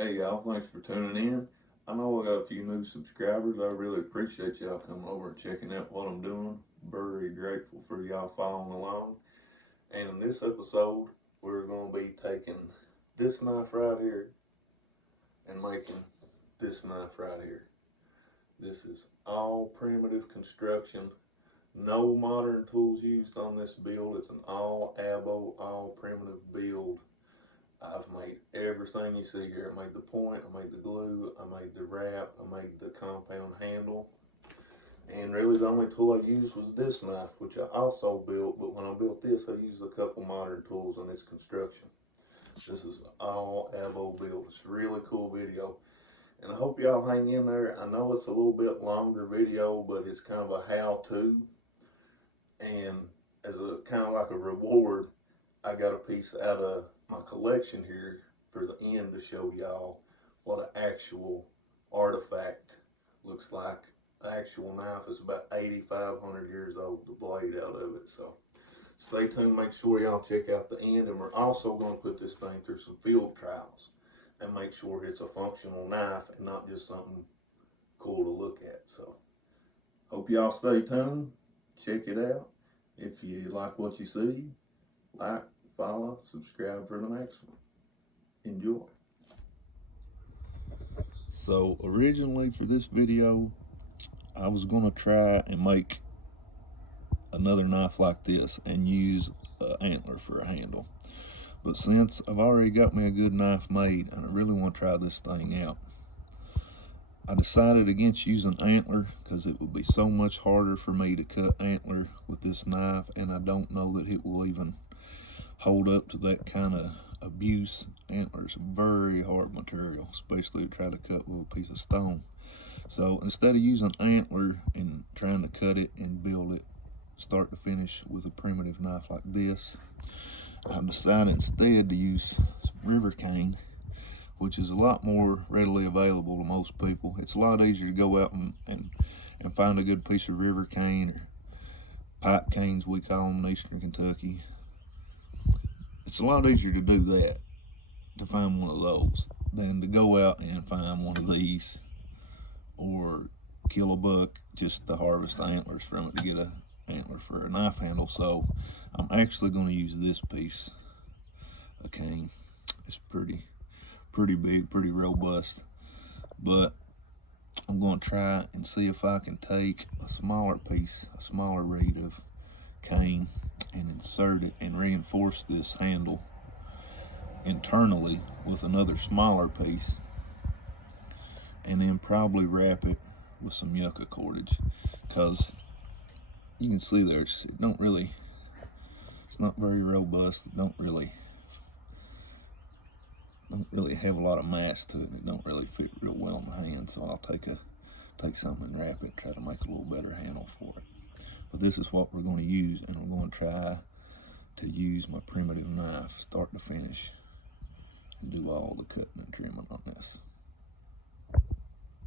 Hey y'all, thanks for tuning in. I know I got a few new subscribers. I really appreciate y'all coming over and checking out what I'm doing. Very grateful for y'all following along. And in this episode, we're going to be taking this knife right here and making this knife right here. This is all primitive construction. No modern tools used on this build. It's an all abo, all primitive build. I've made everything you see here. I made the point, I made the glue, I made the wrap, I made the compound handle. And really the only tool I used was this knife, which I also built, but when I built this, I used a couple modern tools on its construction. This is all abo build. It's a really cool video. And I hope y'all hang in there. I know it's a little bit longer video, but it's kind of a how-to. And as a kind of like a reward, I got a piece out of my collection here for the end to show y'all what an actual artifact looks like. The actual knife is about 8,500 years old, the blade out of it. So stay tuned, make sure y'all check out the end, and we're also going to put this thing through some field trials and make sure it's a functional knife and not just something cool to look at. So hope y'all stay tuned, check it out. If you like what you see, like, follow, subscribe for the next one. Enjoy. So originally for this video, I was going to try and make another knife like this and use an antler for a handle. But since I've already got me a good knife made and I really want to try this thing out, I decided against using antler because it would be so much harder for me to cut antler with this knife, and I don't know that it will even hold up to that kind of abuse. Antler's very hard material, especially to try to cut with a piece of stone. So instead of using antler and trying to cut it and build it start to finish with a primitive knife like this, I've decided instead to use some river cane, which is a lot more readily available to most people. It's a lot easier to go out and find a good piece of river cane, or pipe canes we call them in eastern Kentucky. It's a lot easier to do that, to find one of those, than to go out and find one of these or kill a buck just to harvest the antlers from it to get a antler for a knife handle. So I'm actually going to use this piece of cane. It's pretty big, pretty robust, but I'm going to try and see if I can take a smaller piece, a smaller reed of cane, and insert it and reinforce this handle internally with another smaller piece, and then probably wrap it with some yucca cordage, because you can see there it's not very robust. It don't really have a lot of mass to it, and it don't really fit real well in the hand. So I'll take something and wrap it, try to make a little better handle for it. But this is what we're going to use, and I'm going to try to use my primitive knife start to finish and do all the cutting and trimming on this.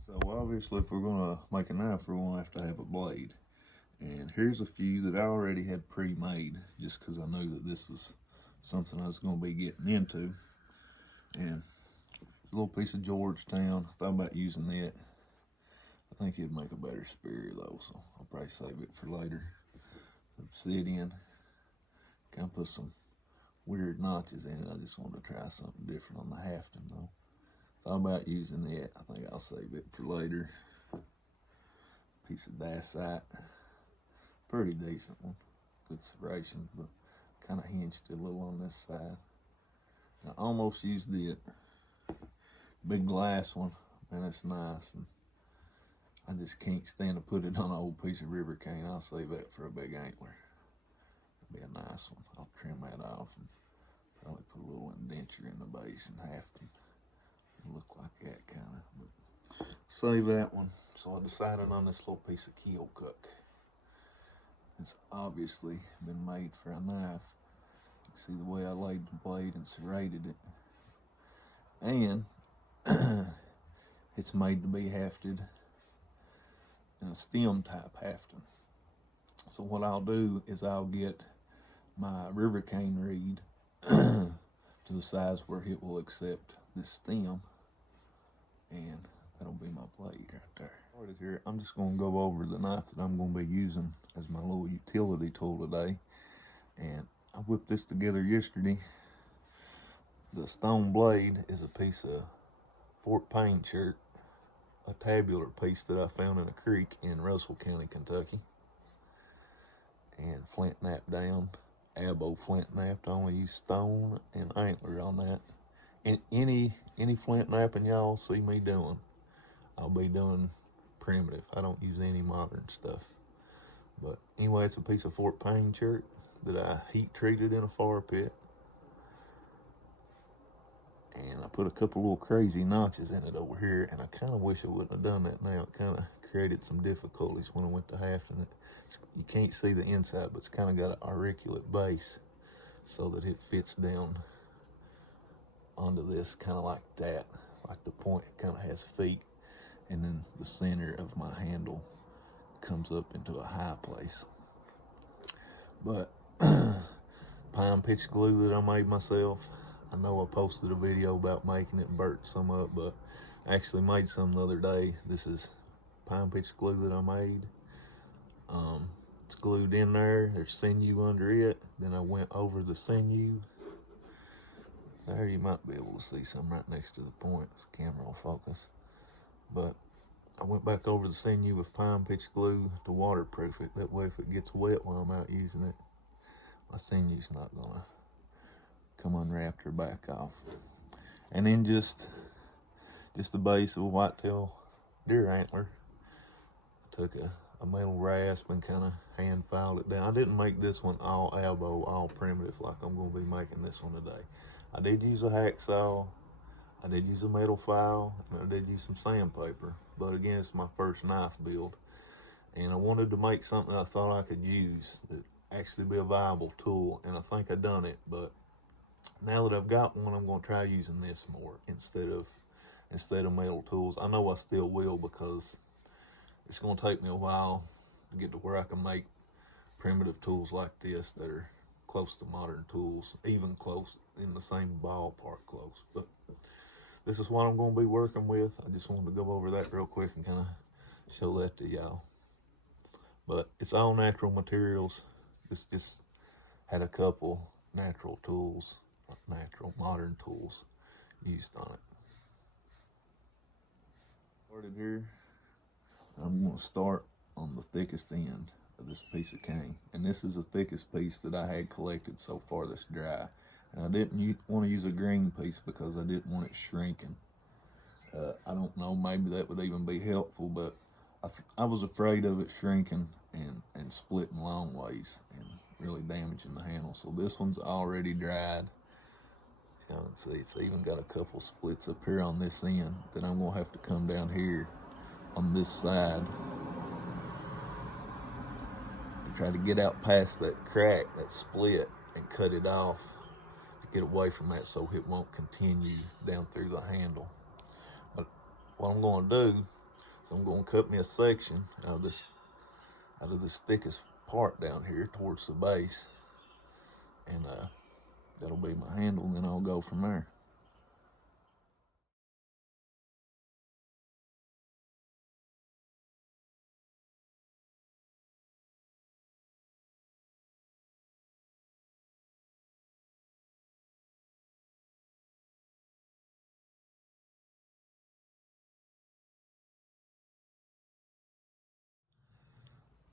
So obviously if we're going to make a knife, we're going to have a blade. And here's a few that I already had pre-made, just because I knew that this was something I was going to be getting into. And a little piece of Georgetown, I thought about using that. I think it'd make a better spear though, so I'll probably save it for later. Obsidian, kind of put some weird notches in it. I just wanted to try something different on the hafting though. Thought about using it. I think I'll save it for later. Piece of dacite, pretty decent one, good serration, but kind of hinged it a little on this side. I almost used it. Big glass one, man, it's nice, and I just can't stand to put it on an old piece of river cane. I'll save that for a big antler. It'll be a nice one. I'll trim that off and probably put a little indenture in the base and hafting. It'll look like that kind of, but save that one. So I decided on this little piece of keel cook. It's obviously been made for a knife. You see the way I laid the blade and serrated it. And it's made to be hafted in a stem type hafting. So what I'll do is I'll get my river cane reed to the size where it will accept this stem, and that'll be my blade right there. Started here, I'm just gonna go over the knife that I'm gonna be using as my little utility tool today. And I whipped this together yesterday. The stone blade is a piece of Fort Payne shirt, a tabular piece that I found in a creek in Russell County, Kentucky. And flint knapped down, abo flint knapped. I only use stone and antler on that. And any flint knapping y'all see me doing, I'll be doing primitive. I don't use any modern stuff. But anyway, it's a piece of Fort Payne shirt that I heat treated in a fire pit. And I put a couple little crazy notches in it over here, and I kind of wish I wouldn't have done that now. It kind of created some difficulties when I went to hafting it. You can't see the inside, but it's kind of got an auriculate base so that it fits down onto this kind of like that. Like the point kind of has feet, and then the center of my handle comes up into a high place. But pine pitch glue that I made myself. I know I posted a video about making it and burnt some up, but I actually made some the other day. This is pine pitch glue that I made. It's glued in there. There's sinew under it. Then I went over the sinew. There you might be able to see some right next to the point. The camera will focus. But I went back over the sinew with pine pitch glue to waterproof it. That way if it gets wet while I'm out using it, my sinew's not gonna come unwrapped or back off. And then just the base of a whitetail deer antler. I took a metal rasp and kind of hand filed it down. I didn't make this one all elbow, all primitive like I'm gonna be making this one today. I did use a hacksaw, I did use a metal file, and I did use some sandpaper. But again, it's my first knife build. And I wanted to make something I thought I could use that actually be a viable tool, and I think I done it. But now that I've got one, I'm gonna try using this more instead of metal tools. I know I still will, because it's gonna take me a while to get to where I can make primitive tools like this that are close to modern tools, even close in the same ballpark close. But this is what I'm going to be working with. I just wanted to go over that real quick and kind of show that to y'all. But it's all natural materials. It's just had a couple natural tools, natural modern tools used on it. Started here. I'm going to start on the thickest end of this piece of cane, and this is the thickest piece that I had collected so far that's dry. And I didn't want to use a green piece because I didn't want it shrinking. I don't know, maybe that would even be helpful, but I was afraid of it shrinking and splitting long ways and really damaging the handle. So this one's already dried. You can see it's even got a couple splits up here on this end that I'm gonna have to come down here on this side and try to get out past that crack, that split, and cut it off to get away from that so it won't continue down through the handle. But what I'm going to do is I'm going to cut me a section out of this thickest part down here towards the base, and that'll be my handle, and then I'll go from there.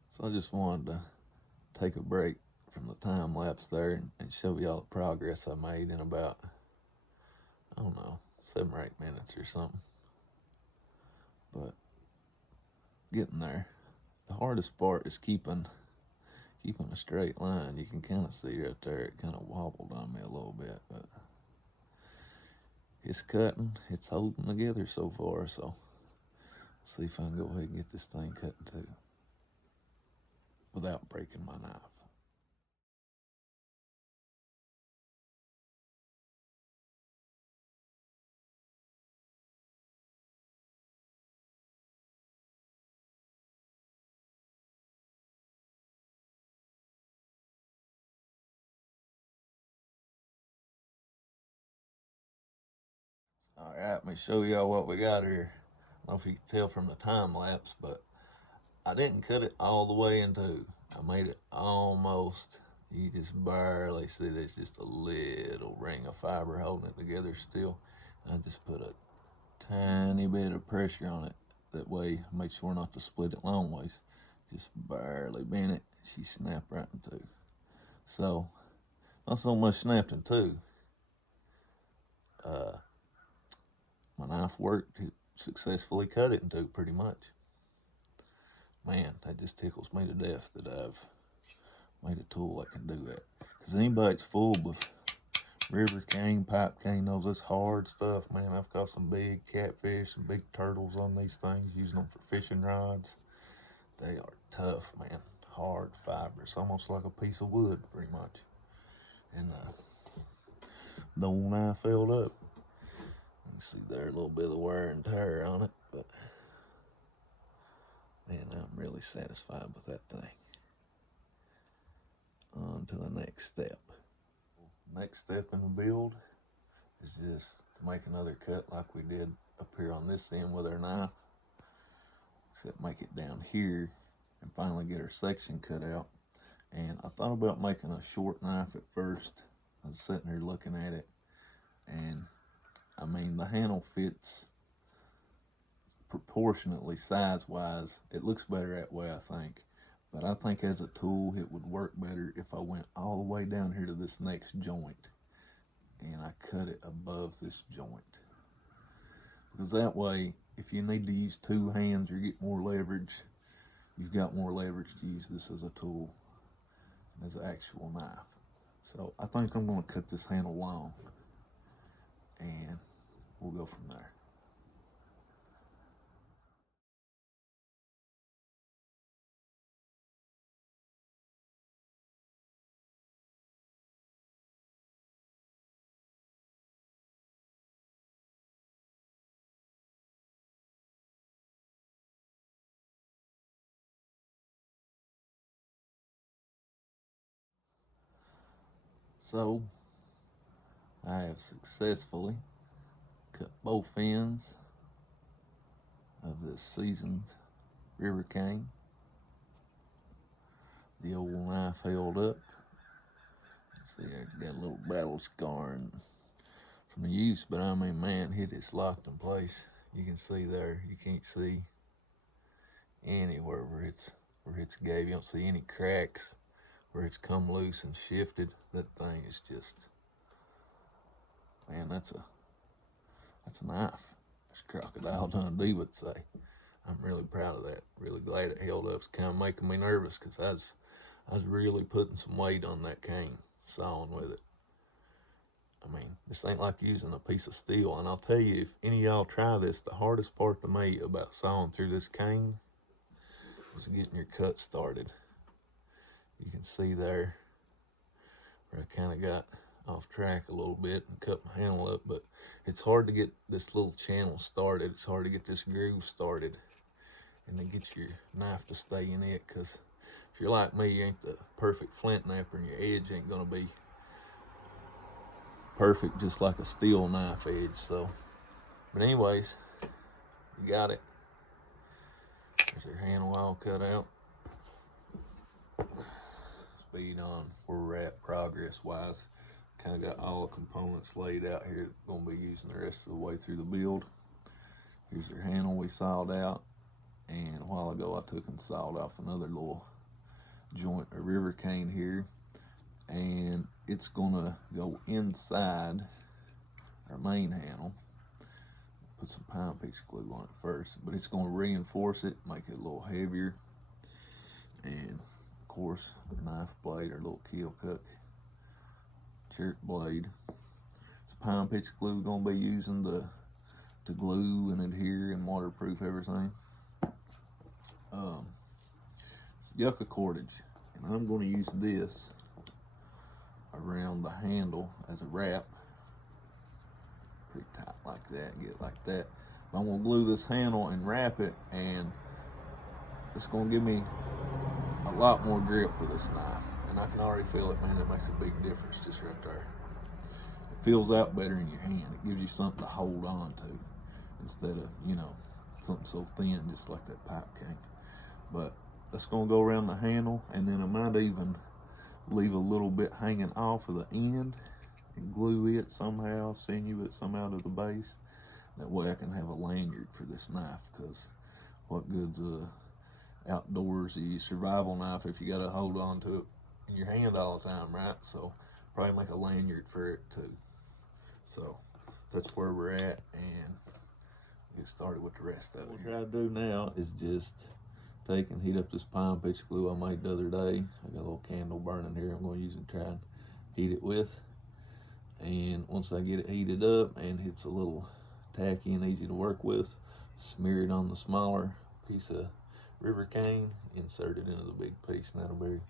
So I just wanted to take a break from the time lapse there and show y'all the progress I made in about, I don't know, 7 or 8 minutes or something. But getting there. The hardest part is keeping a straight line. You can kind of see right there, it kind of wobbled on me a little bit, but it's cutting, it's holding together so far. So let's see if I can go ahead and get this thing cut in two without breaking my knife. All right, let me show y'all what we got here. I don't know if you can tell from the time lapse, but I didn't cut it all the way in two. I made it almost. You just barely see there's just a little ring of fiber holding it together still. I just put a tiny bit of pressure on it. That way, make sure not to split it long ways. Just barely bend it. She snapped right in two. So, not so much snapped in two. My knife worked. It successfully cut it in two pretty much. Man, that just tickles me to death that I've made a tool that can do that. Because anybody that's full with river cane, pipe cane, knows this hard stuff, man. I've caught some big catfish, some big turtles on these things, using them for fishing rods. They are tough, man. Hard fibers, almost like a piece of wood, pretty much. And the old knife filled up. You can see there a little bit of wear and tear on it, but man, I'm really satisfied with that thing. On to the next step. Next step in the build is just to make another cut like we did up here on this end with our knife, except make it down here and finally get our section cut out. And I thought about making a short knife at first. I was sitting here looking at it, and I mean, the handle fits proportionately size-wise. It looks better that way, I think. But I think as a tool, it would work better if I went all the way down here to this next joint and I cut it above this joint. Because that way, if you need to use two hands or get more leverage, you've got more leverage to use this as a tool and as an actual knife. So I think I'm going to cut this handle long and we'll go from there. So I have successfully cut both ends of this seasoned river cane. The old knife held up. See, I got a little battle scarring from the use, but I mean, man, it is locked in place. You can see there. You can't see anywhere where it's gave. You don't see any cracks where it's come loose and shifted. That thing is just, man, that's a knife. As Crocodile Dundee would say. I'm really proud of that. Really glad it held up. It's kind of making me nervous because I was really putting some weight on that cane, sawing with it. I mean, this ain't like using a piece of steel. And I'll tell you, if any of y'all try this, the hardest part to me about sawing through this cane is getting your cut started. You can see there where I kind of got off track a little bit and cut my handle up, but it's hard to get this little channel started. It's hard to get this groove started and then get your knife to stay in it, because if you're like me, you ain't the perfect flint knapper and your edge ain't going to be perfect just like a steel knife edge. So, but anyways, we got it. There's your handle all cut out. Speed on where we're at progress wise. Kind of got all the components laid out here. Going to be using the rest of the way through the build. Here's your handle we sawed out, and a while ago I took and sawed off another little joint, a river cane here, and it's gonna go inside our main handle. Put some pine pitch glue on it first, but it's gonna reinforce it, make it a little heavier, and of course our knife blade, our little Keokuk cherry blade. It's pine pitch glue gonna be using to glue and adhere and waterproof everything. Yucca cordage, and I'm going to use this around the handle as a wrap, pretty tight like that, get like that. But I'm going to glue this handle and wrap it, and it's going to give me a lot more grip with this knife, and I can already feel it, man. It makes a big difference just right there. feels out better in your hand. It gives you something to hold on to instead of, you know, something so thin just like that pipe cane. But that's going to go around the handle, and then I might even leave a little bit hanging off of the end and glue it somehow, sinew it somehow to the base. That way I can have a lanyard for this knife, because what good's a outdoorsy survival knife if you got to hold on to it in your hand all the time, right? So probably make a lanyard for it too. So that's where we're at, and get started with the rest of it. What I try to do now is just take and heat up this pine pitch glue I made the other day. I got a little candle burning here I'm going to use and try and heat it with. And once I get it heated up and it's a little tacky and easy to work with, smear it on the smaller piece of river cane, insert it into the big piece, and that'll be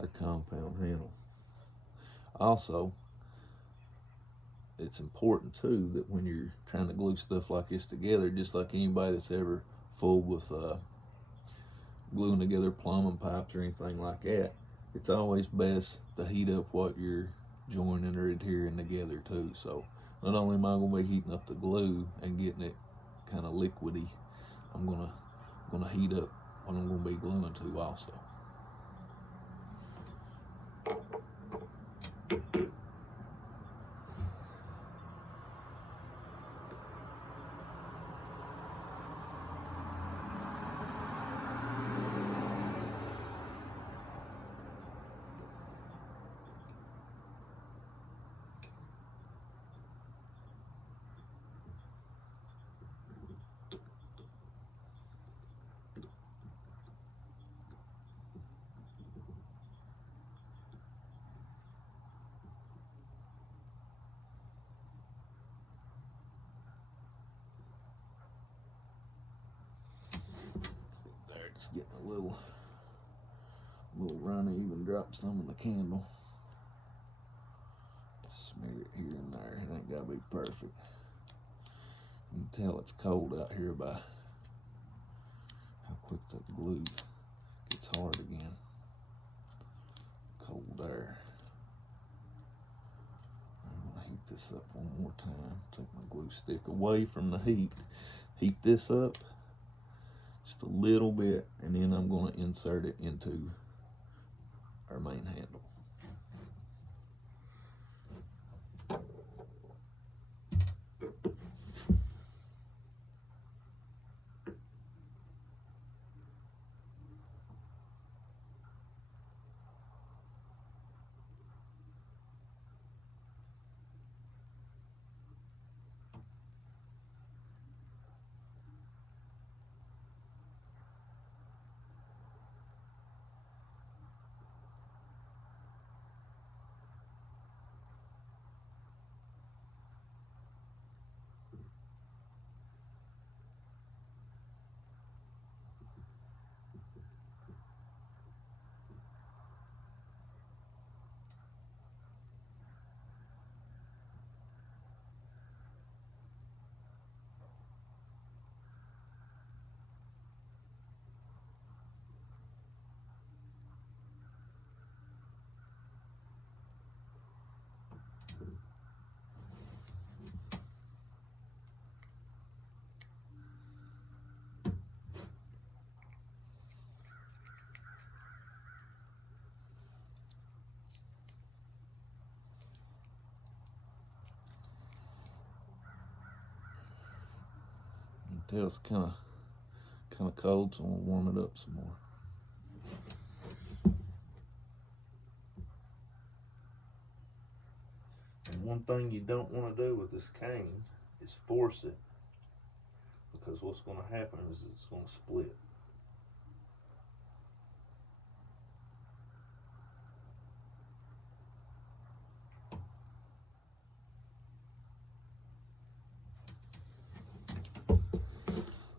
our compound handle. Also, it's important too that when you're trying to glue stuff like this together, just like anybody that's ever fooled with gluing together plumbing pipes or anything like that, it's always best to heat up what you're joining or adhering together too. So not only am I going to be heating up the glue and getting it kind of liquidy, I'm gonna heat up what I'm going to be gluing to also. There, just getting a little runny, even drop some of the candle. Smear it here and there. It ain't gotta be perfect. You can tell it's cold out here by how quick that glue gets hard again. Cold air. I'm gonna heat this up one more time. Take my glue stick away from the heat. Heat this up just a little bit, and then I'm gonna insert it into our main handle. Until it's kind of cold, so I'm gonna warm it up some more. And one thing you don't want to do with this cane is force it, because what's going to happen is it's going to split.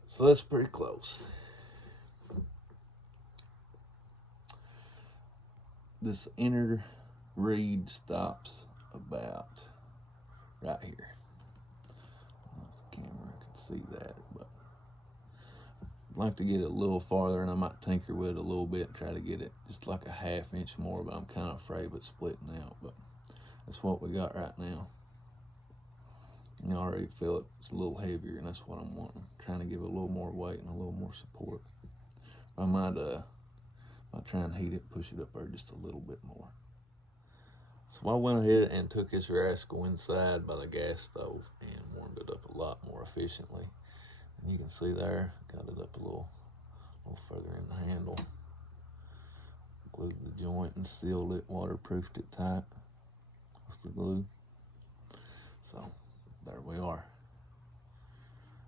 So that's pretty close. This inner reed stops about right here. I don't know if the camera can see that, but I'd like to get it a little farther, and I might tinker with it a little bit and try to get it just like a 1/2 inch more, but I'm kind of afraid of it splitting out. But that's what we got right now. You already feel it. It's a little heavier, and that's what I'm wanting. Trying to give it a little more weight and a little more support. I might try and heat it, push it up there just a little bit more. So I went ahead and took this rascal inside by the gas stove and warmed it up a lot more efficiently. And you can see there, got it up a little further in the handle. Glued the joint and sealed it, waterproofed it tight with the glue. So there we are.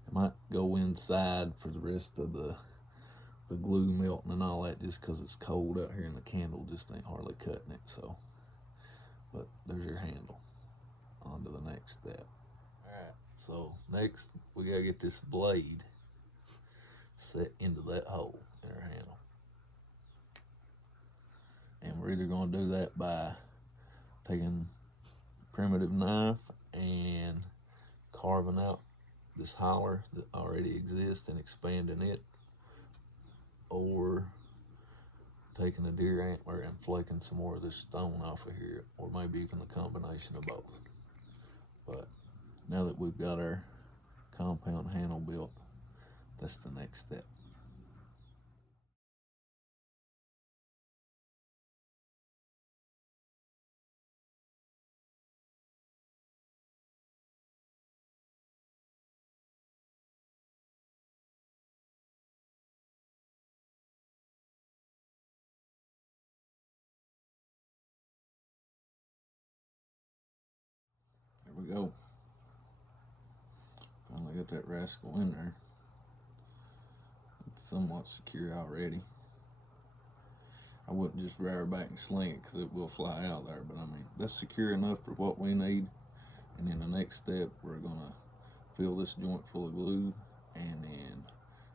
I might go inside for the rest of the glue melting and all that, just because it's cold out here and the candle just ain't hardly cutting it. So, but there's your handle. On to the next step. Alright, so next we gotta get this blade set into that hole in our handle. And we're either gonna do that by taking a primitive knife and carving out this holler that already exists and expanding it, or taking a deer antler and flaking some more of this stone off of here, or maybe even the combination of both. But now that we've got our compound handle built, that's the next step. There we go. Finally got that rascal in there. It's somewhat secure already. I wouldn't just rear back and sling it because it will fly out there, but I mean, that's secure enough for what we need. And then the next step, we're gonna fill this joint full of glue and then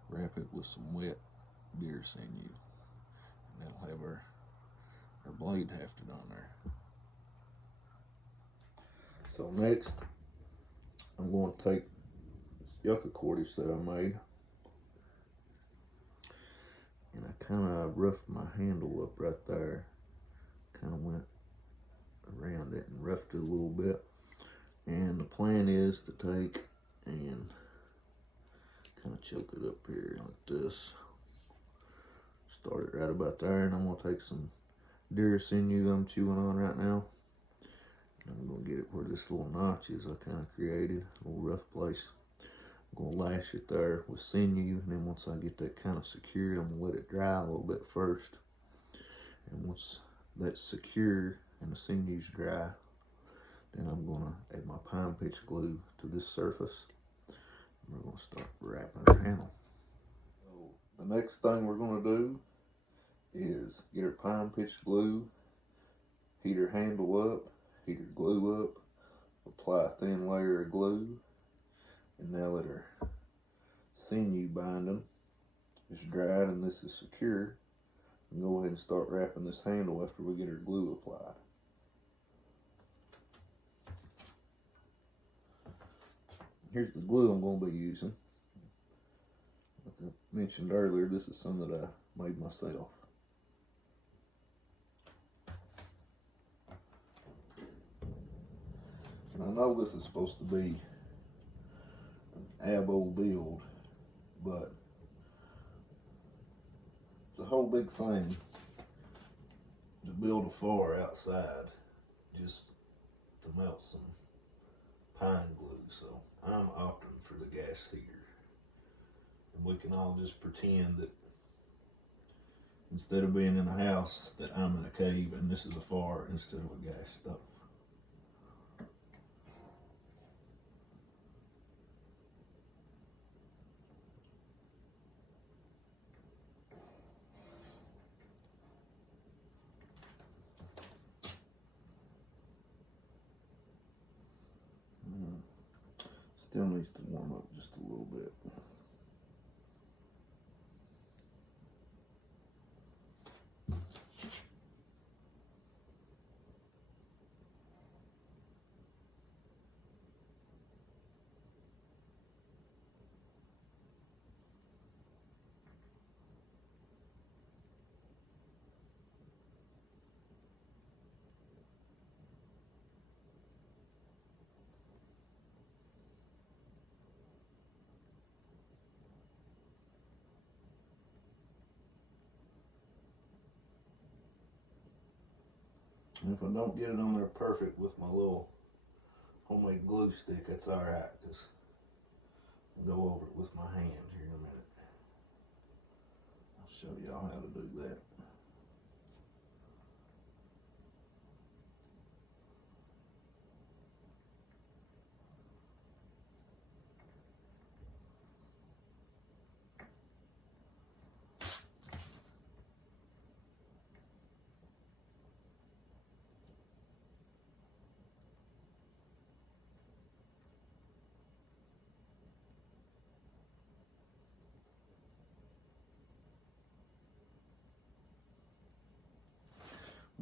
wrap it with some wet deer sinew. And that'll have our blade hafted on there. So next, I'm going to take this yucca cordage that I made, and I kind of roughed my handle up right there. Kind of went around it and roughed it a little bit. And the plan is to take and kind of choke it up here like this. Start it right about there, and I'm going to take some deer sinew I'm chewing on right now. And I'm going to get it where this little notch is I kind of created, a little rough place. I'm going to lash it there with sinew, and then once I get that kind of secured, I'm going to let it dry a little bit first. And once that's secure and the sinew's dry, then I'm going to add my pine pitch glue to this surface. And we're going to start wrapping our handle. So the next thing we're going to do is get our pine pitch glue, heat our handle up, heat our glue up, apply a thin layer of glue, and now that our sinew binding is dried and this is secure, and go ahead and start wrapping this handle after we get our glue applied. Here's the glue I'm going to be using. Like I mentioned earlier, this is some that I made myself. And I know this is supposed to be an abo build, but it's a whole big thing to build a fire outside just to melt some pine glue. So I'm opting for the gas heater. And we can all just pretend that instead of being in a house, that I'm in a cave and this is a fire instead of a gas stove. Still needs to warm up just a little bit. And if I don't get it on there perfect with my little homemade glue stick, that's alright, because I'll go over it with my hand here in a minute. I'll show y'all how to do that.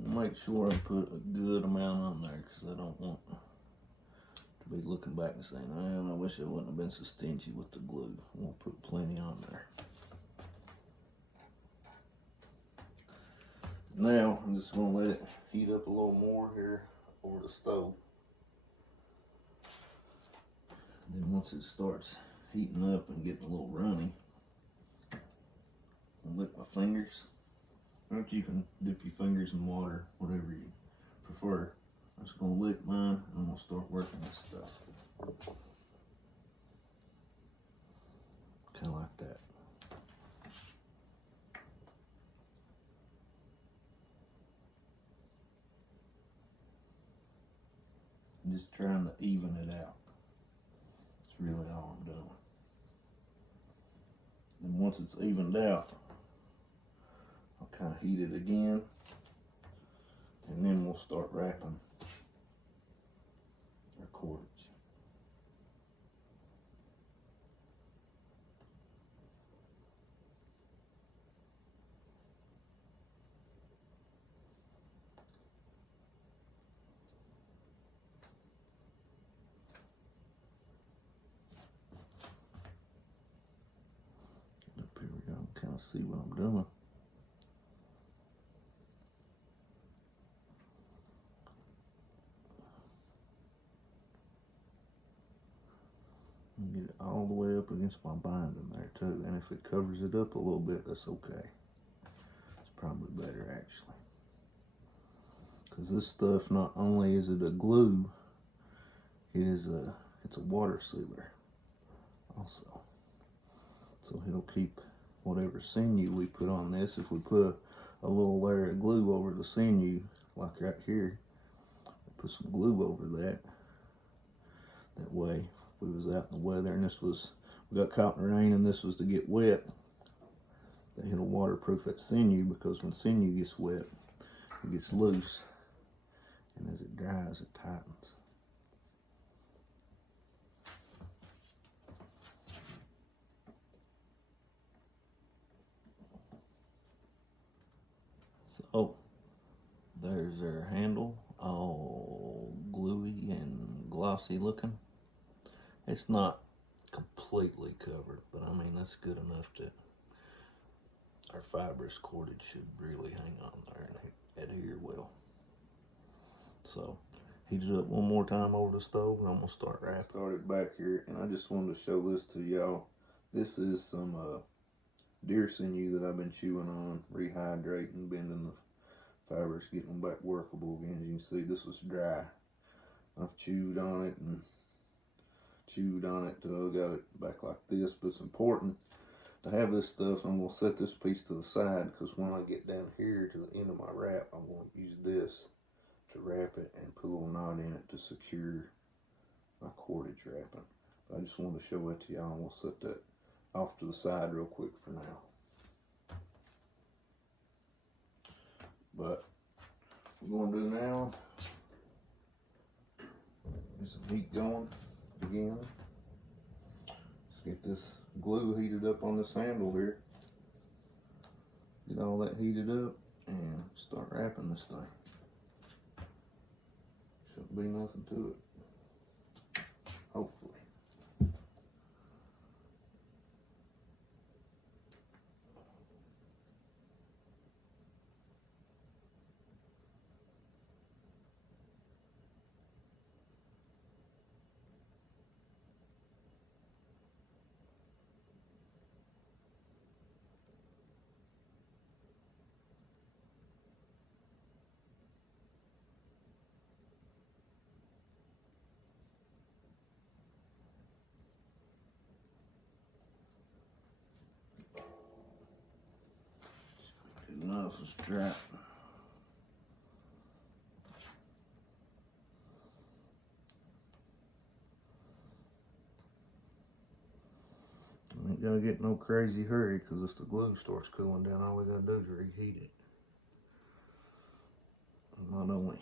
Make sure I put a good amount on there, because I don't want to be looking back and saying, "Man, I wish I wouldn't have been so stingy with the glue." I'm going to put plenty on there. Now I'm just going to let it heat up a little more here over the stove. Then once it starts heating up and getting a little runny, I'll lick my fingers. Or you can dip your fingers in water, whatever you prefer. I'm just going to lick mine, and I'm going to start working this stuff. Kind of like that. Just trying to even it out. That's really all I'm doing. And once it's evened out, I'll kind of heat it again, and then we'll start wrapping our cordage. Up here we go, kind of see what I'm doing. Get it all the way up against my binding there too, and if it covers it up a little bit, that's okay. It's probably better actually, because this stuff, not only is it a glue, it's a water sealer also. So it'll keep whatever sinew we put on this. If we put a little layer of glue over the sinew, like right here, put some glue over that. That way, if we was out in the weather and we got caught in the rain and this was to get wet, that it'll waterproof that sinew, because when sinew gets wet, it gets loose, and as it dries, it tightens. So there's our handle, all gluey and glossy looking. It's not completely covered, but I mean, that's good enough to, our fibrous cordage should really hang on there and adhere well. So heat it up one more time over the stove, and I'm gonna start wrapping. Started back here, and I just wanted to show this to y'all. This is some deer sinew that I've been chewing on, rehydrating, bending the fibers, getting them back workable again. As you can see, this was dry. I've chewed on it and chewed on it till I got it back like this. But it's important to have this stuff. I'm going to set this piece to the side, because when I get down here to the end of my wrap, I'm going to use this to wrap it and put a little knot in it to secure my cordage wrapping. But I just wanted to show it to y'all, and we'll set that off to the side real quick for now. But what we're going to do now is some heat going again. Let's get this glue heated up on this handle here. Get all that heated up and start wrapping this thing. Shouldn't be nothing to it, hopefully. toughest strap. You ain't gotta get no crazy hurry, because if the glue starts cooling down, all we gotta do is reheat it. I'm not only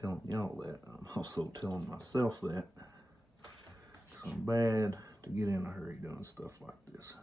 telling y'all that, I'm also telling myself that, because I'm bad to get in a hurry doing stuff like this.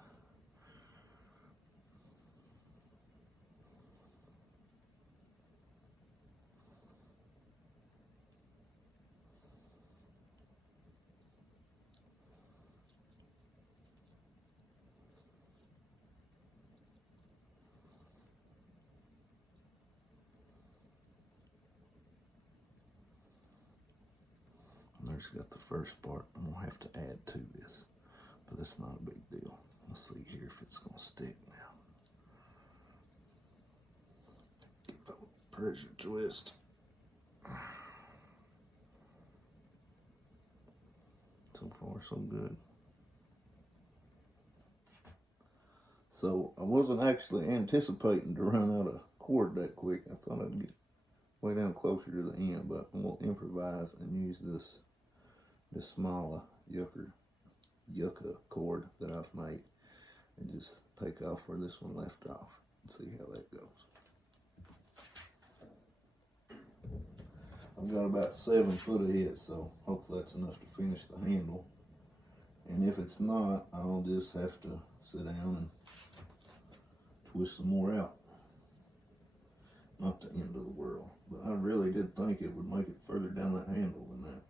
There's got the first part. I'm gonna have to add to this, but that's not a big deal. Let's see here if it's gonna stick now. Give it a little pressure twist. So far, so good. So I wasn't actually anticipating to run out of cord that quick. I thought I'd get way down closer to the end, but I'm gonna improvise and use this smaller yucca cord that I've made, and just take off where this one left off and see how that goes. I've got about 7 foot of it, so hopefully that's enough to finish the handle. And if it's not, I'll just have to sit down and twist some more out. Not the end of the world, but I really did think it would make it further down that handle than that.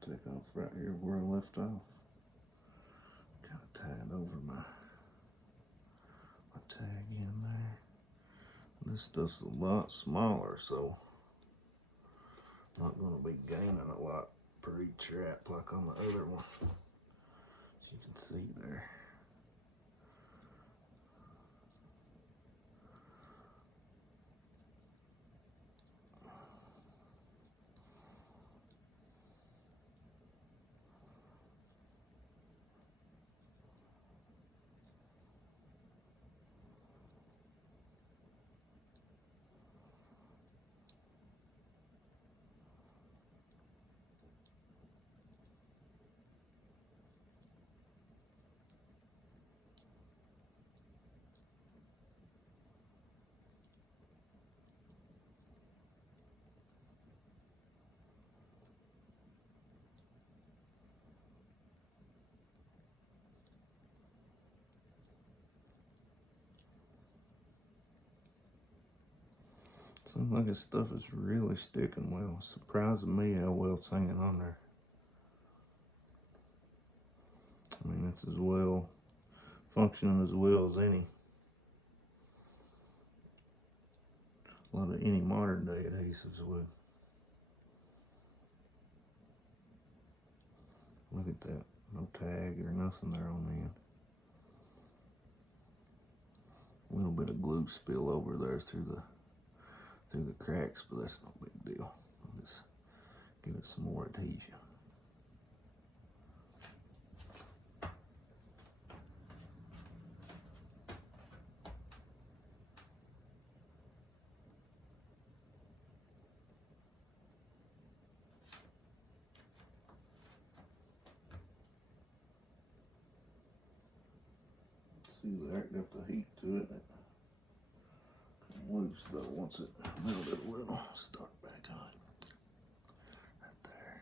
Take off right here where I left off. Kind of tied over my tag in there. This stuff's a lot smaller, so I'm not going to be gaining a lot per each wrap like on the other one, as you can see there. Seems like this stuff is really sticking well. It's surprising me how well it's hanging on there. I mean, it's as well functioning as well as any modern day adhesives would. Look at that, no tag or nothing there on the end. A little bit of glue spill over there through the cracks, but that's no big deal. I'll just give it some more adhesion. See there, got the heat to it. Loose though, once it melted a little, start back on it. Right there.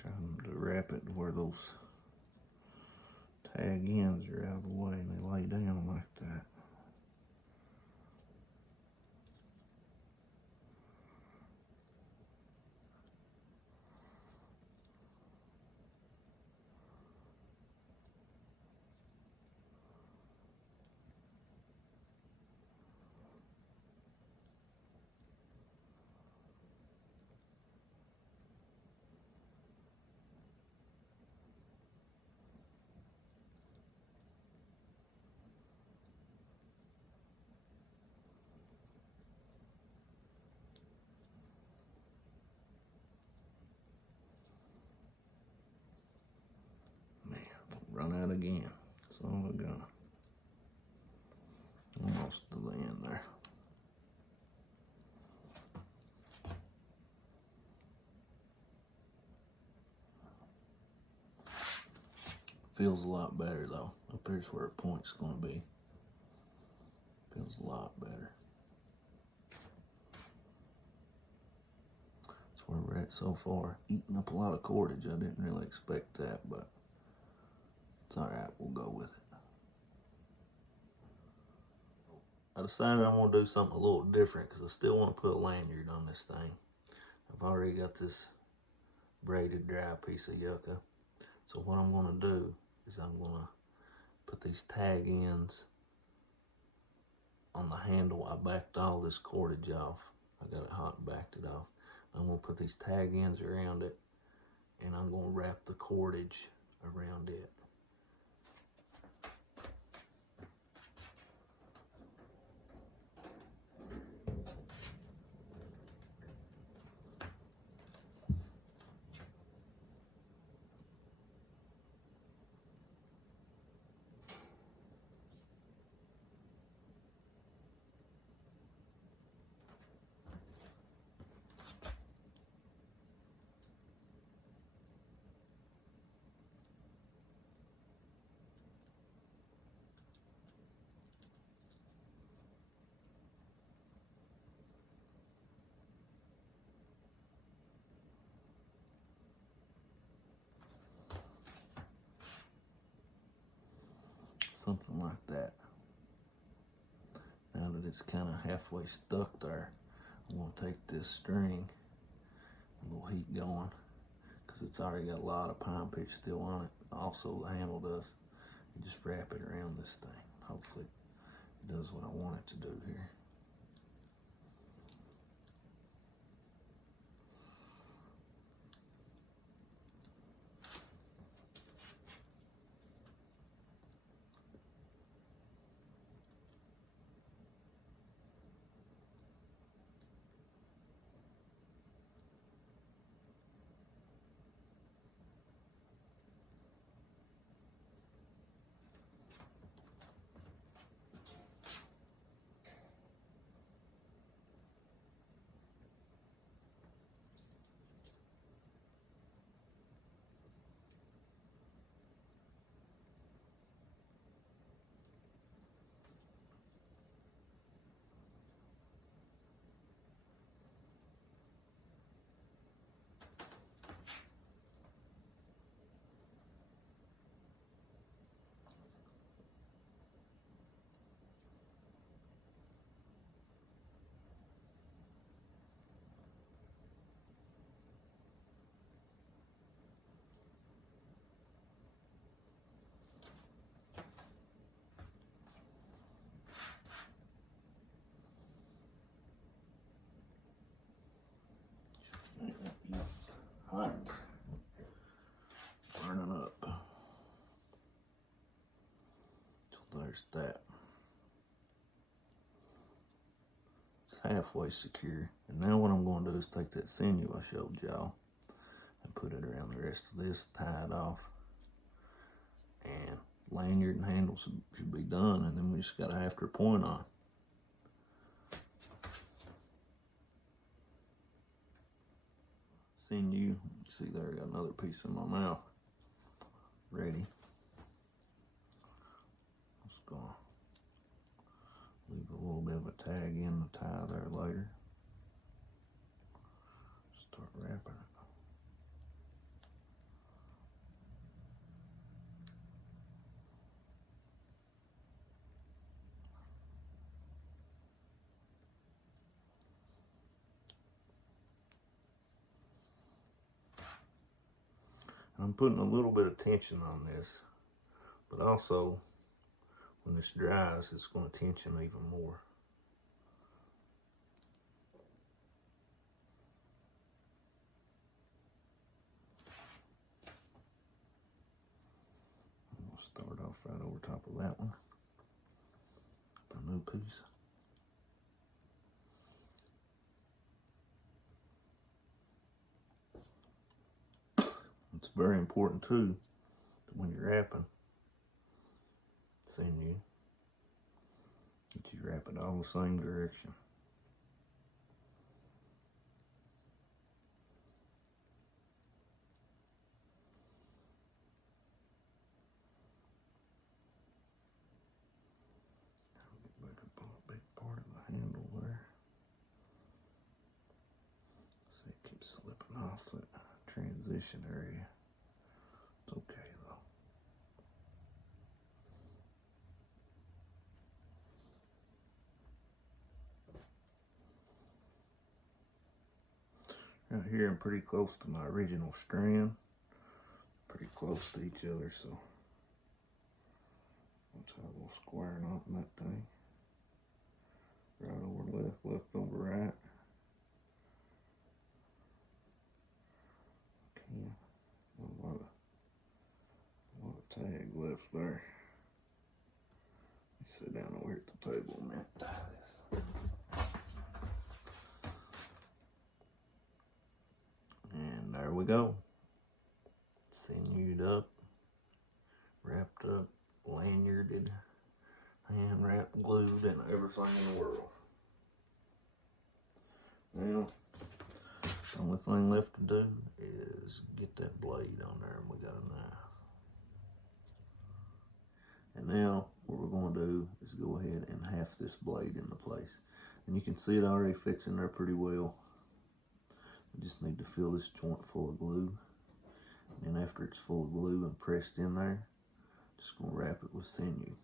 Trying to wrap it where those tag ends are out of the way and they lay down like that. again. So we're gonna almost to the end there. Feels a lot better though. Up here's where a point's gonna be. Feels a lot better. That's where we're at so far. Eating up a lot of cordage. I didn't really expect that, but it's alright, we'll go with it. I decided I'm gonna do something a little different because I still want to put a lanyard on this thing. I've already got this braided dry piece of yucca. So what I'm gonna do is I'm gonna put these tag ends on the handle. I backed all this cordage off. I got it hot and backed it off. I'm gonna put these tag ends around it, and I'm gonna wrap the cordage around it. Something like that. Now that it's kind of halfway stuck there, I'm going to take this string, a little heat going, because it's already got a lot of pine pitch still on it. Also the handle does. You just wrap it around this thing. Hopefully it does what I want it to do here. Hot. Burning up. So there's that. It's halfway secure. And now what I'm going to do is take that sinew I showed y'all and put it around the rest of this, tie it off. And lanyard and handle should be done, and then we just got to hafter point on. Sinew, see there, I got another piece in my mouth. Ready. Just gonna leave a little bit of a tag in the tie there later. Start wrapping it. I'm putting a little bit of tension on this, but also when this dries, it's going to tension even more. I'm going to start off right over top of that one. A new piece. It's very important too that when you're wrapping, sinew. Get you wrap it all the same direction. Get back up on a big part of the handle there. See, it keeps slipping off that transition area. It's okay though. Right here I'm pretty close to my original strand. Pretty close to each other, so I'll tie a little square knot in that thing. Right over left, left over right. Okay, a lot of tag left there. Sit down over here at the table a minute. Tie this. And there we go. Sinewed up, wrapped up, lanyarded, hand wrapped, glued, and everything in the world. Now, the only thing left to do is get that blade on there, and we got a knife. And now what we're going to do is go ahead and haft this blade into place. And you can see it already fits in there pretty well. We just need to fill this joint full of glue. And then after it's full of glue and pressed in there, just going to wrap it with sinew.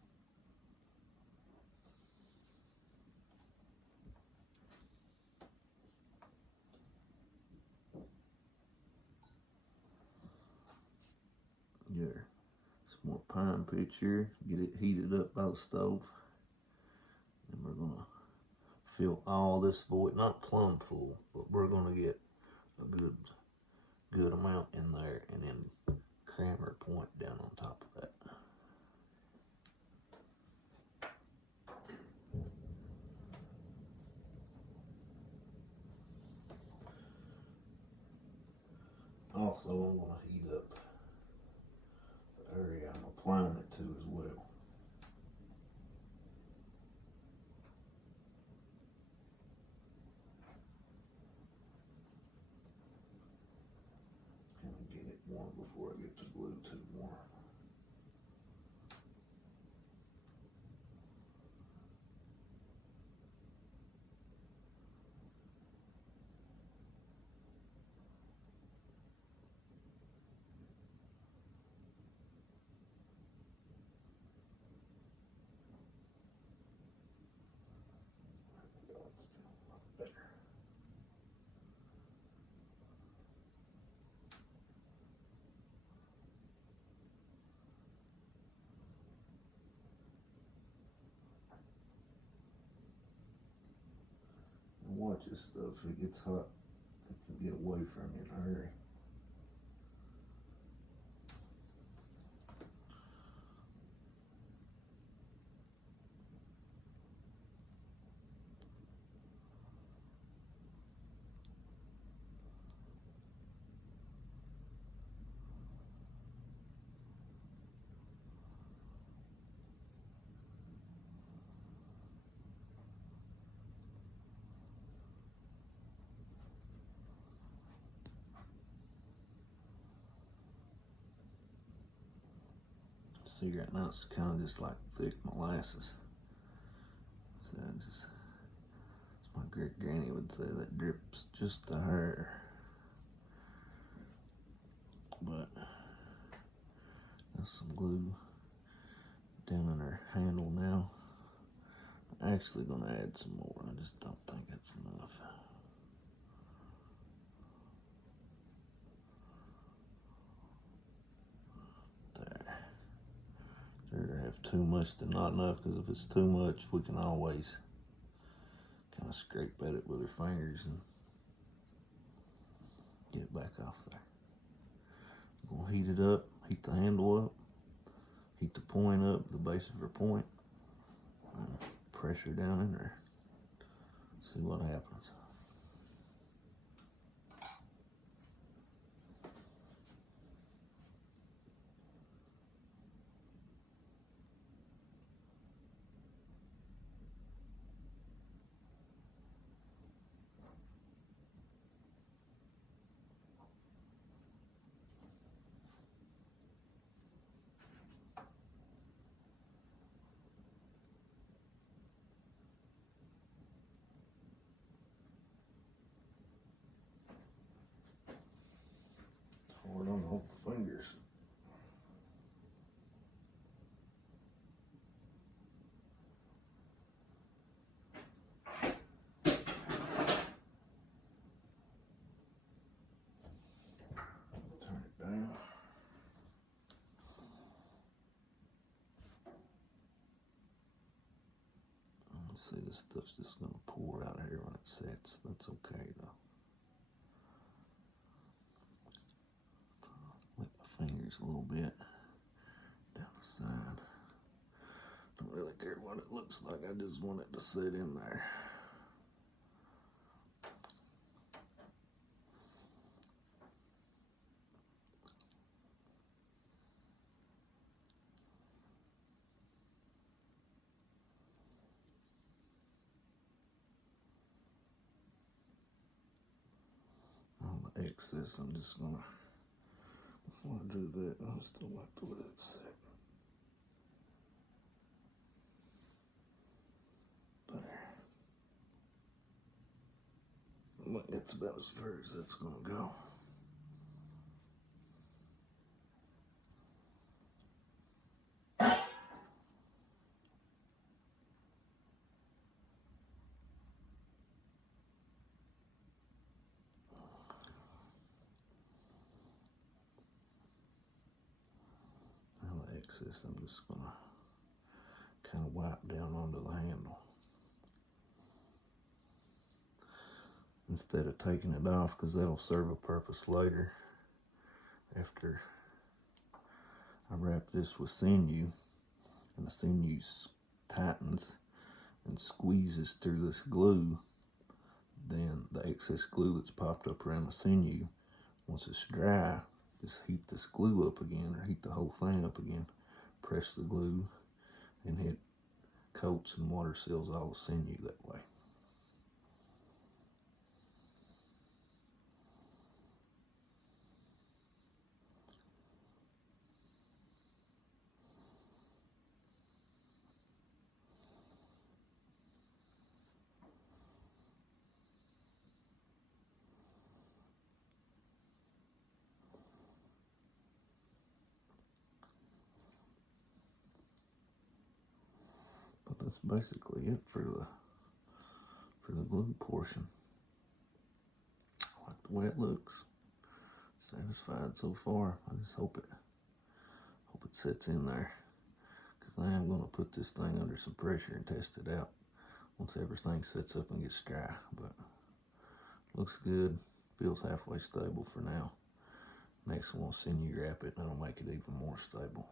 There. Some more pine pitch here. Get it heated up by the stove. And we're going to fill all this void, not plumb full, but we're going to get a good amount in there, and then cram our point down on top of that. Also, I'm going to heat up the area I'm applying it to as well. Get it warm before I get to glue too warm. It's feeling a lot better. And watch this stuff. If it gets hot, it can get away from you in a hurry. See, right now it's kind of just like thick molasses. So just, as my great granny would say, that drips just a hair. But there's some glue down in her handle now. I'm actually going to add some more. I just don't think that's enough. There, have too much than not enough, because if it's too much, we can always kind of scrape at it with our fingers and get it back off there. I'm going to heat it up, heat the handle up, heat the point up, the base of her point, and pressure down in there. See what happens. hard on all the fingers. Turn it down. See, this stuff's just gonna pour out here when it sets. That's okay though. Lick my fingers a little bit down the side. Don't really care what it looks like. I just want it to sit in there. All the excess, I'm just gonna, before I do that, I still like to let it sit. There. Look, that's about as far as that's gonna go. Excess, I'm just gonna kind of wipe down onto the handle instead of taking it off, because that'll serve a purpose later after I wrap this with sinew, and the sinew tightens and squeezes through this glue. Then the excess glue that's popped up around the sinew, once it's dry, just heat this glue up again, or heat the whole thing up again, press the glue, and it coats and water seals all the sinew that way. But that's basically it for the glue portion. I like the way it looks. Satisfied so far. I just hope it sets in there, because I am going to put this thing under some pressure and test it out once everything sets up and gets dry. But looks good, feels halfway stable for now. Next one, we'll sinew wrap it, and that'll make it even more stable.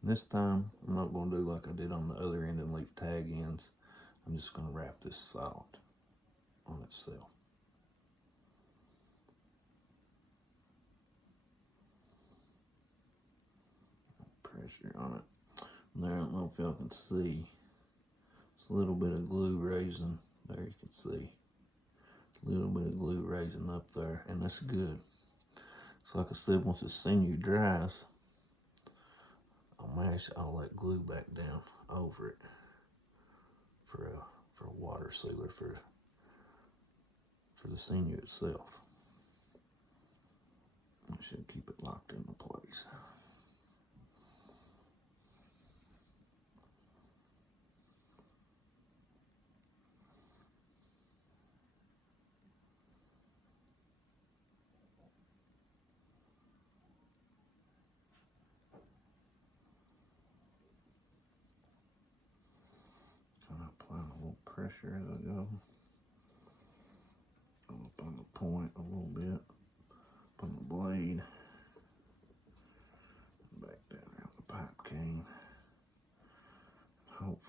This time, I'm not going to do like I did on the other end and leave tag ends. I'm just going to wrap this solid on itself. Pressure on it. There, I don't know if y'all can see. It's a little bit of glue raising. There you can see. A little bit of glue raising up there, and that's good. So like I said, once the sinew dries, I'll mash all that glue back down over it for a water sealer for the sinew itself. It should keep it locked into place. Kind of apply a little pressure as I go. Go up on the point a little bit, up on the blade, back down around the pipe cane.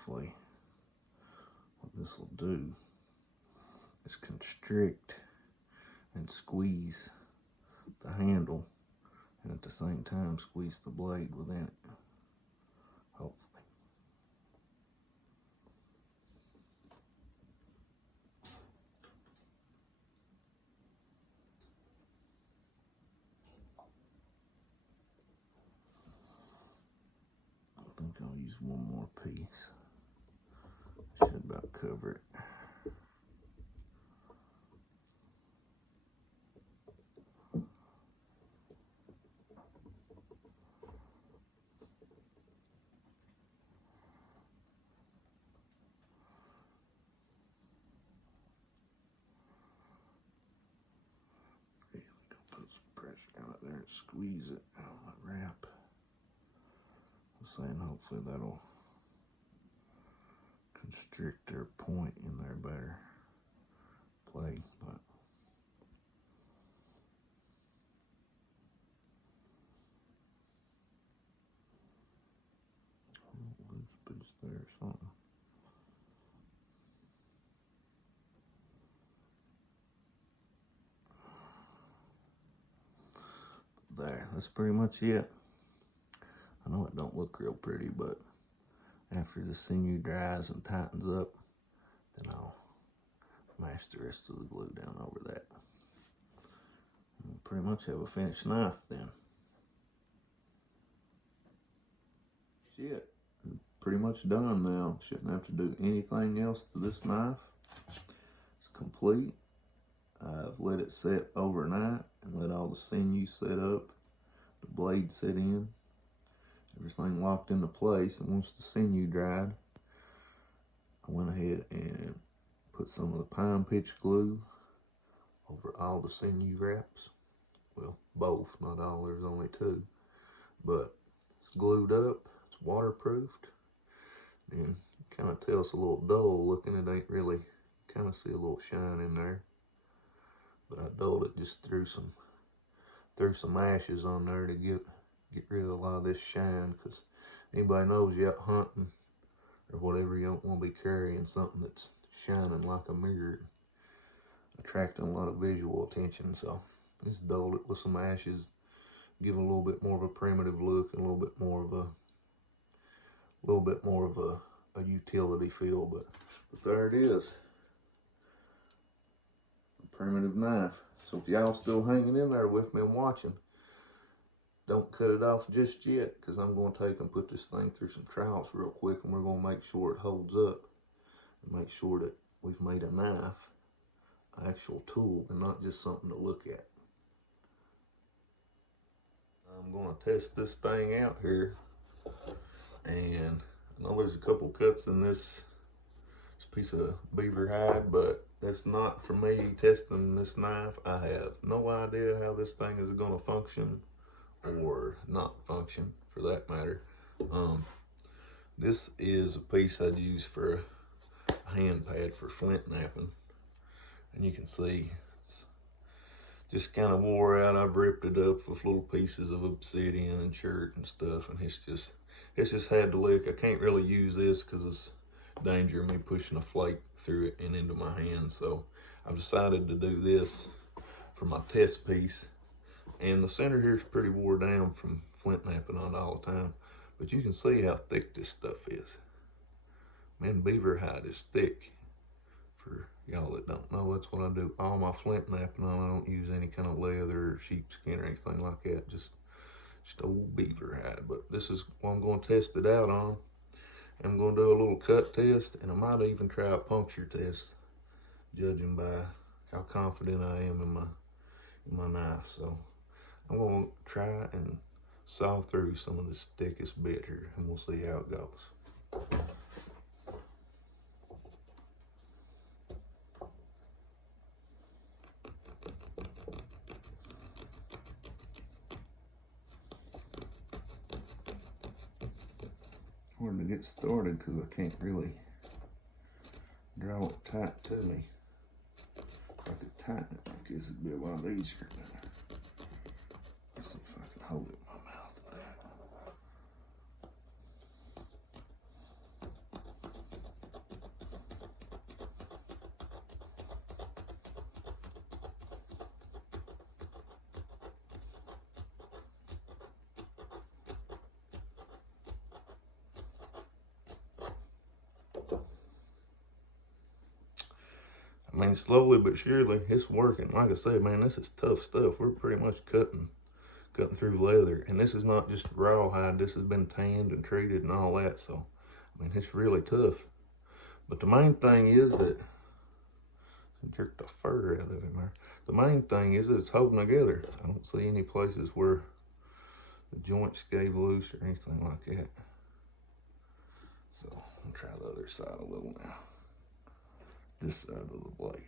hopefully what this will do is constrict and squeeze the handle, and at the same time squeeze the blade within it, hopefully. I think I'll use one more piece. Should about cover it. Yeah, I'm gonna put some pressure down it there and squeeze it out of my wrap. I'm saying hopefully that'll constrict their point in there better. Play, but loose piece there or something. There, that's pretty much it. I know it don't look real pretty, but after the sinew dries and tightens up, then I'll mash the rest of the glue down over that. And we'll pretty much have a finished knife then. That's it. Pretty much done now. Shouldn't have to do anything else to this knife. It's complete. I've let it set overnight and let all the sinew set up, the blade set in, everything locked into place. And once the sinew dried, I went ahead and put some of the pine pitch glue over all the sinew wraps. Well, both, not all, there's only two. But it's glued up, it's waterproofed. And kind of tells a little dull looking. It ain't really, kind of see a little shine in there. But I dulled it, just threw some ashes on there to get rid of a lot of this shine, because anybody knows you out hunting or whatever, you don't want to be carrying something that's shining like a mirror, attracting a lot of visual attention. So just dulled it with some ashes, give it a little bit more of a primitive look and a little bit more of a utility feel. But there it is. Primitive knife. So if y'all still hanging in there with me and watching, don't cut it off just yet, because I'm going to take and put this thing through some trials real quick, and we're going to make sure it holds up and make sure that we've made a knife, an actual tool, and not just something to look at. I'm going to test this thing out here, and I know there's a couple cuts in this piece of beaver hide, but that's not for me testing this knife. I have no idea how this thing is going to function or not function, for that matter. This is a piece I'd use for a hand pad for flint knapping, and you can see it's just kind of wore out. I've ripped it up with little pieces of obsidian and shirt and stuff, and it's just had to lick. I can't really use this because it's danger of me pushing a flake through it and into my hand. So I've decided to do this for my test piece. And the center here is pretty wore down from flint knapping on all the time, but you can see how thick this stuff is. Man, beaver hide is thick. For y'all that don't know, that's what I do all my flint knapping on. I don't use any kind of leather or sheepskin or anything like that, just old beaver hide. But this is what I'm going to test it out on. I'm going to do a little cut test, and I might even try a puncture test, judging by how confident I am in my knife. So I'm going to try and saw through some of this thickest bit here, and we'll see how it goes. Hard to get started because I can't really draw it tight to me. If I could tighten it like this, it'd be a lot easier. Let's see if I can hold it in my mouth like that. mean, slowly but surely, it's working. Like I said, man, this is tough stuff. We're pretty much cutting through leather, and this is not just rawhide. This has been tanned and treated and all that. So, I mean, it's really tough. But the main thing is that jerk the fur out of him there. The main thing is that it's holding together. I don't see any places where the joints gave loose or anything like that. So I'll try the other side a little now. This side of the blade.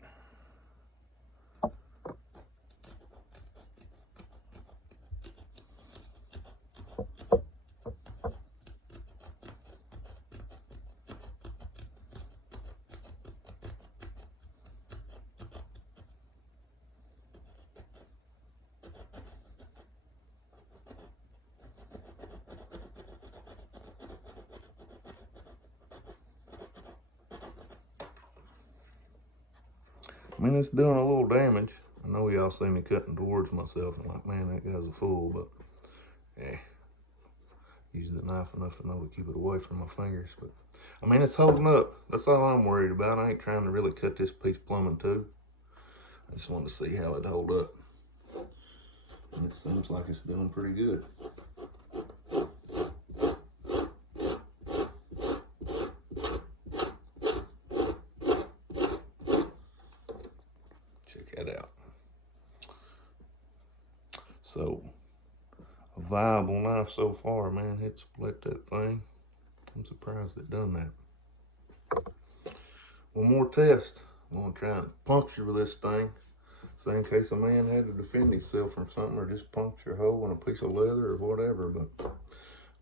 I mean, it's doing a little damage. I know y'all see me cutting towards myself and like, man, that guy's a fool, but yeah, using the knife enough to know to keep it away from my fingers. But I mean, it's holding up. That's all I'm worried about. I ain't trying to really cut this piece plumb in two. I just wanted to see how it'd hold up. And it seems like it's doing pretty good. Check that out. So, a viable knife so far, man. It split that thing. I'm surprised it done that. One more test. I'm gonna try and puncture with this thing. So in case a man had to defend himself from something or just puncture a hole in a piece of leather or whatever, but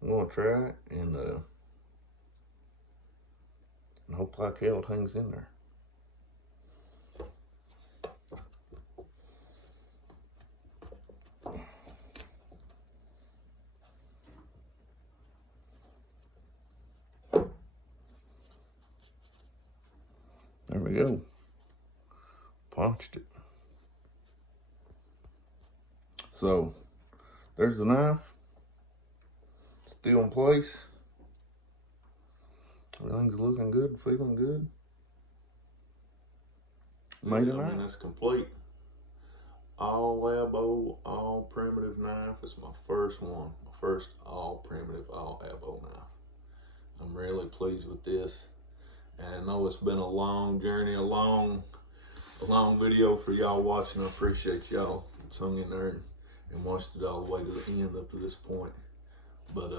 I'm gonna try it and hope like hell it hangs in there. There we go. Punched it. So there's the knife. Still in place. Everything's looking good, feeling good. Made a knife. I mean, that's complete. All elbow, all primitive knife. It's my first one. My first all primitive, all elbow knife. I'm really pleased with this. And I know it's been a long journey, a long video for y'all watching. I appreciate y'all that's hung in there and watched it all the way to the end up to this point. But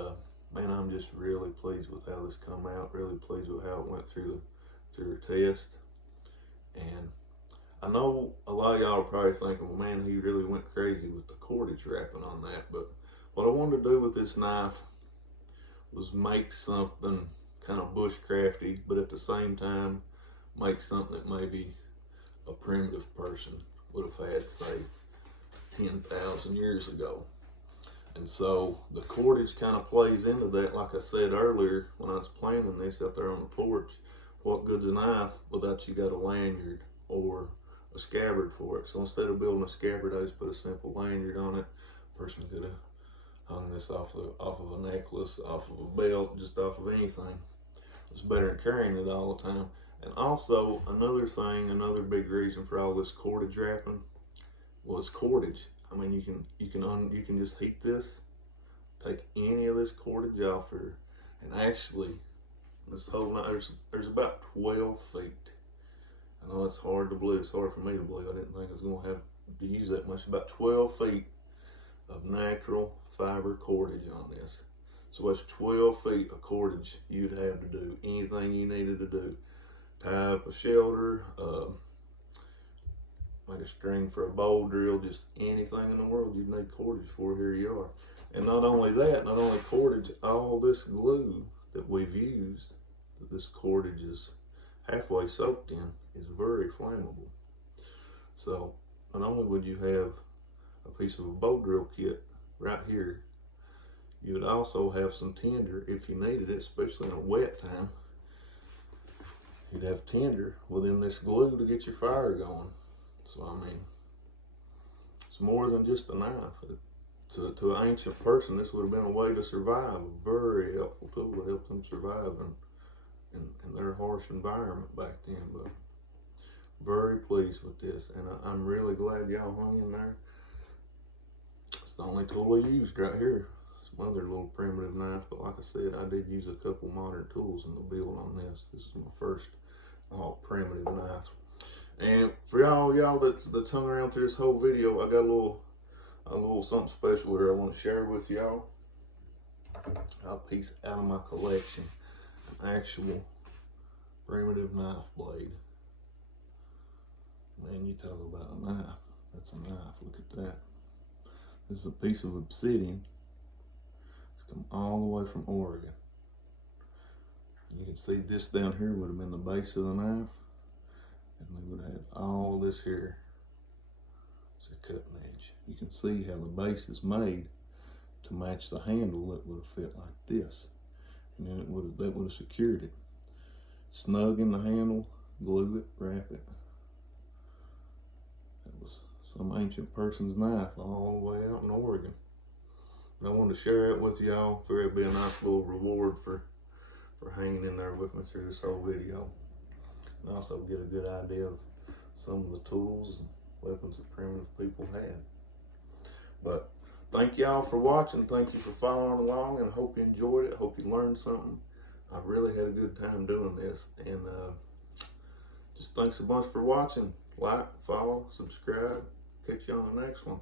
man, I'm just really pleased with how this come out. Really pleased with how it went through the test. And I know a lot of y'all are probably thinking, well, man, he really went crazy with the cordage wrapping on that. But what I wanted to do with this knife was make something kind of bushcrafty, but at the same time, make something that maybe a primitive person would have had, say, 10,000 years ago. And so the cordage kind of plays into that. Like I said earlier, when I was planning this out there on the porch, what good's a knife without you got a lanyard or a scabbard for it? So instead of building a scabbard, I just put a simple lanyard on it. A person could have hung this off of a necklace, off of a belt, just off of anything. It's better than carrying it all the time. And also another thing, another big reason for all this cordage wrapping was cordage. I mean, you can just heat this, take any of this cordage off here, and actually this whole night there's about 12 feet. I know it's hard to believe. It's hard for me to believe. I didn't think I was gonna have to use that much. About 12 feet of natural fiber cordage on this. So it's 12 feet of cordage you'd have to do anything you needed to do. Tie up a shelter, like a string for a bowl drill, just anything in the world you'd need cordage for, here you are. And not only that, not only cordage, all this glue that we've used, that this cordage is halfway soaked in, is very flammable. So not only would you have a piece of a bow drill kit right here, you would also have some tinder if you needed it, especially in a wet time. You'd have tinder within this glue to get your fire going. So I mean, it's more than just a knife. To an ancient person, this would have been a way to survive, a very helpful tool to help them survive in their harsh environment back then. But Very pleased with this, and I'm really glad y'all hung in there. It's the only tool I used right here. Some other little primitive knife, but like I said, I did use a couple modern tools in the build on this. This is my first primitive knife. And for y'all that's hung around through this whole video, I got a little something special here I want to share with y'all. A piece out of my collection, an actual primitive knife blade. Man, you talk about a knife. That's a knife. Look at that. This is a piece of obsidian. It's come all the way from Oregon. You can see this down here would have been the base of the knife, and they would have had all this here. It's a cutting edge. You can see how the base is made to match the handle. That would have fit like this, and then that would have secured it. Snug in the handle, glue it, wrap it. It was some ancient person's knife all the way out in Oregon. And I wanted to share it with y'all. Figure it'd be a nice little reward for hanging in there with me through this whole video. And also get a good idea of some of the tools and weapons that primitive people had. But thank y'all for watching. Thank you for following along, and I hope you enjoyed it. I hope you learned something. I really had a good time doing this, and just thanks a bunch for watching. Like, follow, subscribe. Catch you on the next one.